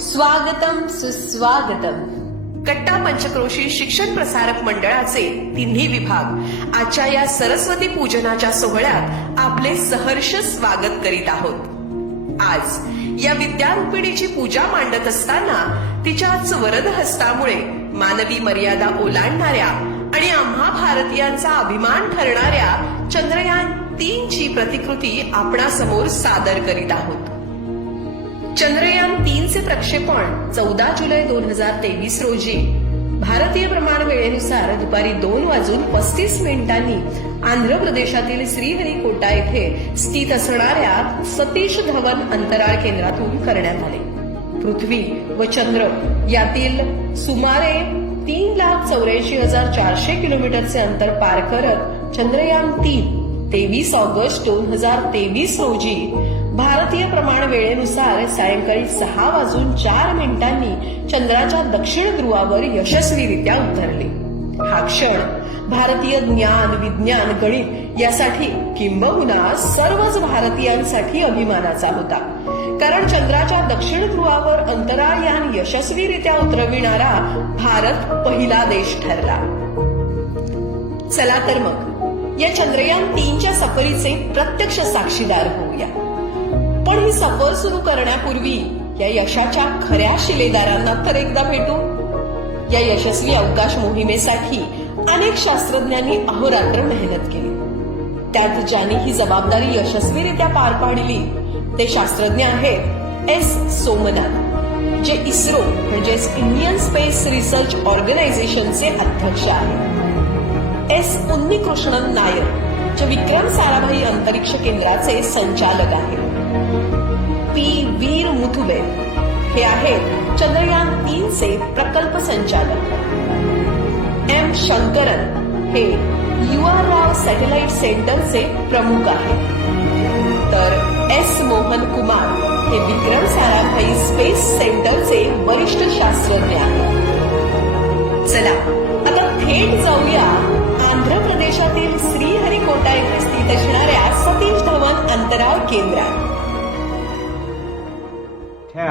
स्वागतम सुस्वागतम. कट्टा पंचक्रोशी शिक्षण प्रसारक मंडळाचे तिन्ही विभाग आजच्या या सरस्वती पूजनाच्या सोहळ्यात आपले सहर्ष स्वागत करीत आहोत. आज या विद्यारूपिणीची पूजा मांडत असताना तिच्याच वरद हस्तामुळे मानवी मर्यादा ओलांडणाऱ्या आणि आम्हा भारतीयांचा अभिमान ठरणाऱ्या चंद्रयान तीन ची प्रतिकृती आपणासमोर सादर करीत आहोत. चंद्रयान तीनचे प्रक्षेपण चौदा जुलै दोन हजार तेवीस रोजी. भारतीय प्रमाण वेळेनुसार दुपारी दोन वाजून पस्तीस मिनिटांनी आंध्र प्रदेशातील श्रीहरिकोटा येथे स्थित असणाऱ्या सतीश धवन अंतराळ केंद्रातून करण्यात आले. पृथ्वी व चंद्र यातील सुमारे तीन लाख चौऱ्याऐंशी हजार चारशे किलोमीटरचे अंतर पार करत चंद्रयान तीन तेवीस ऑगस्ट दोन हजार तेवीस रोजी भारतीय प्रमाण वेळेनुसार सायंकाळी सहा वाजून चार मिनिटांनी चंद्राच्या दक्षिण ध्रुवावर यशस्वीरित्या उतरले. हा क्षण भारतीय ज्ञान विज्ञान गणित यासाठी किंबहुना सर्वच भारतीयांसाठी अभिमानाचा होता. कारण चंद्राच्या दक्षिण ध्रुवावर अंतरायान यशस्वीरित्या उतरविणारा भारत पहिला देश ठरला. चला तर मग या चंद्रयान तीनच्या सफरीचे प्रत्यक्ष साक्षीदार होऊया. पण ही सफर सुरू करण्यापूर्वी या यशाच्या खऱ्या शिलेदारांना तर एकदा भेटू. या यशस्वी अवकाश मोहिमेसाठी अनेक शास्त्रज्ञांनी अहोरात्र मेहनत केली. त्यात ज्यांनी ही जबाबदारी यशस्वीरित्या पार पाडली ते शास्त्रज्ञ आहेत एस सोमनाथ जे इस्रो म्हणजेच इंडियन स्पेस रिसर्च ऑर्गनायझेशनचे अध्यक्ष आहेत. एस उन्नीकृष्णन नायर जे विक्रम साराभाई अंतरिक्ष केंद्राचे संचालक आहेत. पी वीर मुथुबे. हे आहेत चंद्रयान तीनचे प्रकल्प संचालक. एम शंकरन हे यू राव सॅटेलाइट सेंटरचे प्रमुख आहेत. तर एस मोहन कुमार हे विक्रम साराभाई स्पेस सेंटरचे वरिष्ठ शास्त्रज्ञ आहेत. चला आता थेट जाऊया आंध्र प्रदेशातील श्रीहरिकोटा येथे स्थित असणाऱ्या सतीश धवन अंतराळ केंद्रात.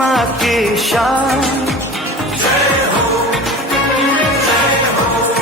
আমাকে সাথ